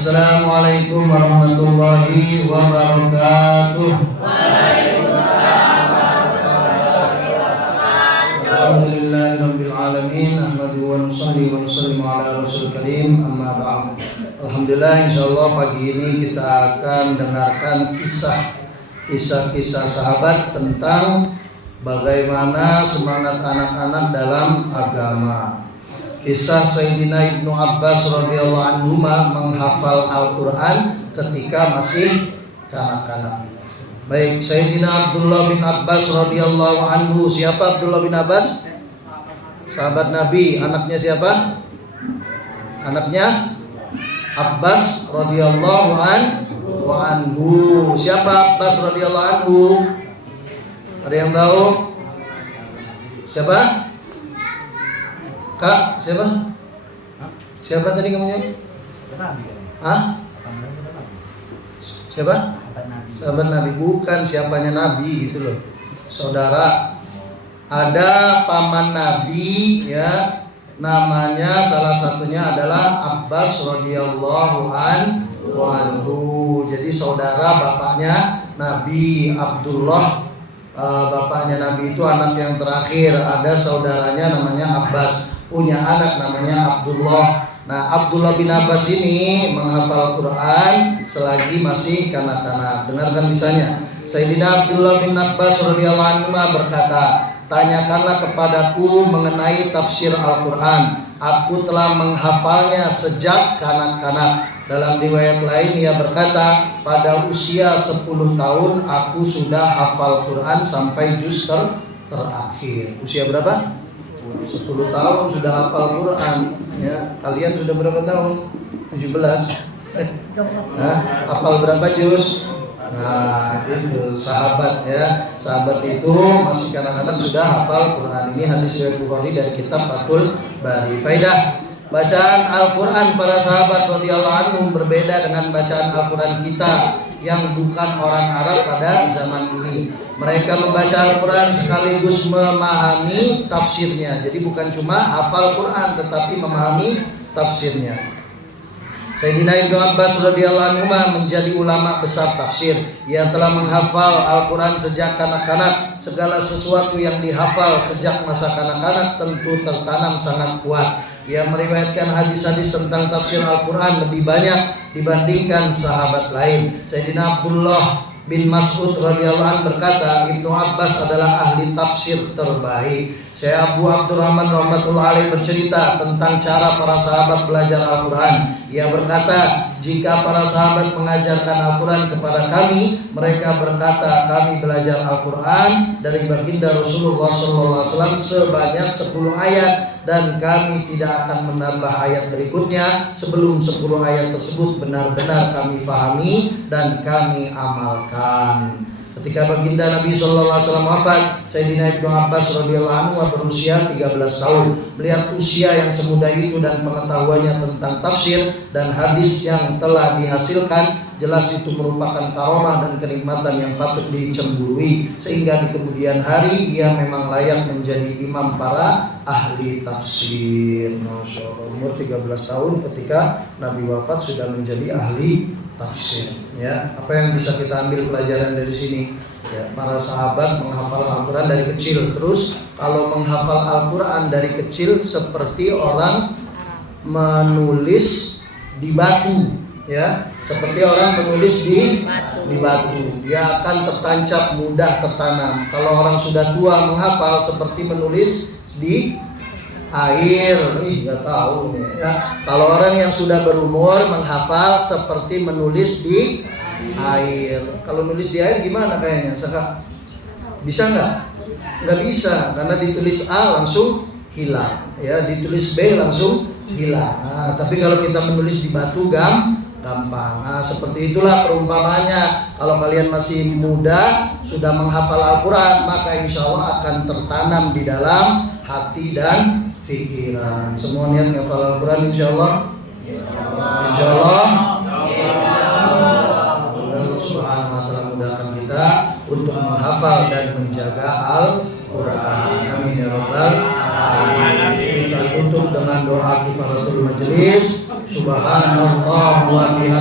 Assalamualaikum warahmatullahi wabarakatuh. Waalaikumsalam warahmatullahi wabarakatuh. Alhamdulillahirabbil alamin. Ahmadu wa nusalli wa nusallimu ala rasul karim. Amma ba'd. Alhamdulillah, insyaallah pagi ini kita akan dengarkan kisah-kisah sahabat tentang bagaimana semangat anak-anak dalam agama. Kisah Sayyidina Ibnu Abbas radhiyallahu anhu menghafal Al-Quran ketika masih kanak-kanak. Baik, Sayyidina Abdullah bin Abbas radhiyallahu anhu. Siapa Abdullah bin Abbas? Sahabat Nabi. Anaknya siapa? Anaknya Abbas radhiyallahu anhu. Siapa Abbas radhiyallahu anhu? Ada yang tahu? Siapa? Kak, siapa? Siapa tadi kamu nyanyi? Hah? Siapa? Sahabat Nabi. Bukan siapanya Nabi gitu loh. Saudara, ada paman Nabi ya, namanya salah satunya adalah Abbas radhiyallahu anhu. Jadi saudara bapaknya Nabi Abdullah. Bapaknya Nabi itu anak yang terakhir. Ada saudaranya namanya Abbas, punya anak namanya Abdullah. Nah, Abdullah bin Abbas ini menghafal Quran selagi masih kanak-kanak. Dengarkan misalnya. Sayyidina Abdullah bin Abbas radhiyallahu anhu berkata, "Tanyakanlah kepadaku mengenai tafsir Al-Quran. Aku telah menghafalnya sejak kanak-kanak." Dalam riwayat lain ia berkata, "Pada usia 10 tahun aku sudah hafal Quran sampai juz terakhir." Usia berapa? 10 tahun sudah hafal Quran ya. Kalian sudah berapa tahun? 17. Hafal berapa juz? Nah, itu sahabat ya. Sahabat itu masih kanak-kanak sudah hafal Quran. Ini hadis riwayat Bukhari dari kitab Fathul Bari. Faidah, bacaan Al-Quran para sahabat radhiyallahu anhum berbeda dengan bacaan Al-Quran kita yang bukan orang Arab pada zaman ini. Mereka membaca Al-Quran sekaligus memahami tafsirnya. Jadi bukan cuma hafal Quran tetapi memahami tafsirnya. Sayyidina Ibnu Abbas radhiyallahu anhu menjadi ulama besar tafsir. Ia telah menghafal Al-Quran sejak kanak-kanak. Segala sesuatu yang dihafal sejak masa kanak-kanak tentu tertanam sangat kuat. Ia meriwayatkan hadis-hadis tentang tafsir Al-Quran lebih banyak dibandingkan sahabat lain. Sayyidina Abdullah bin Mas'ud radhiyallahu anhu berkata, Ibnu Abbas adalah ahli tafsir terbaik. Saya Abu Abdurrahman rahmatullahi alaih bercerita tentang cara para sahabat belajar Al-Quran. Ia berkata, jika para sahabat mengajarkan Al-Quran kepada kami, mereka berkata, kami belajar Al-Quran dari baginda Rasulullah SAW sebanyak 10 ayat dan kami tidak akan menambah ayat berikutnya sebelum 10 ayat tersebut benar-benar kami fahami dan kami amalkan. Ketika baginda Nabi SAW wafat, Sayyidina Ibnu Abbas radhiyallahu anhu berusia 13 tahun. Melihat usia yang semuda itu dan pengetahuannya tentang tafsir dan hadis yang telah dihasilkan, jelas itu merupakan karomah dan kenikmatan yang patut dicemburui. Sehingga di kemudian hari ia memang layak menjadi imam para ahli tafsir. Masya Allah, umur 13 tahun ketika Nabi wafat sudah menjadi ahli tafsir. Ya, apa yang bisa kita ambil pelajaran dari sini? Ya, para sahabat menghafal Al-Quran dari kecil. Terus kalau menghafal Al-Quran dari kecil seperti orang menulis di batu, ya, seperti orang menulis di batu. Dia akan tertancap, mudah tertanam. Kalau orang sudah tua menghafal seperti menulis di air, nggak tahu ya. Kalau orang yang sudah berumur menghafal seperti menulis di air. Kalau nulis di air gimana kayaknya, Saka? Bisa nggak? Nggak bisa, karena ditulis A langsung hilang, ya. Ditulis B langsung hilang. Nah, tapi kalau kita menulis di batu gampang. Nah, seperti itulah perumpamannya. Kalau kalian masih muda sudah menghafal Al-Quran, maka insya Allah akan tertanam di dalam hati dan pikiran. Semua niat menghafal Al-Quran insya Allah. Insya Allah. Allah Subhanahu wa ta'ala mudahkan kita untuk menghafal dan menjaga Al-Quran. Amin ya rabbal alamin. Kita tutup dengan doa kifaratul majelis. Subhanallah wa bihamdihi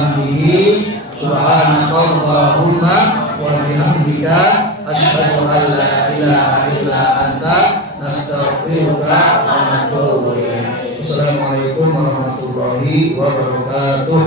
Allahumma wa bihamdika asyhadu an la ilaha illa anta nastaghfiruka wa natubu ilaik. Assalamualaikum warahmatullahi wabarakatuh.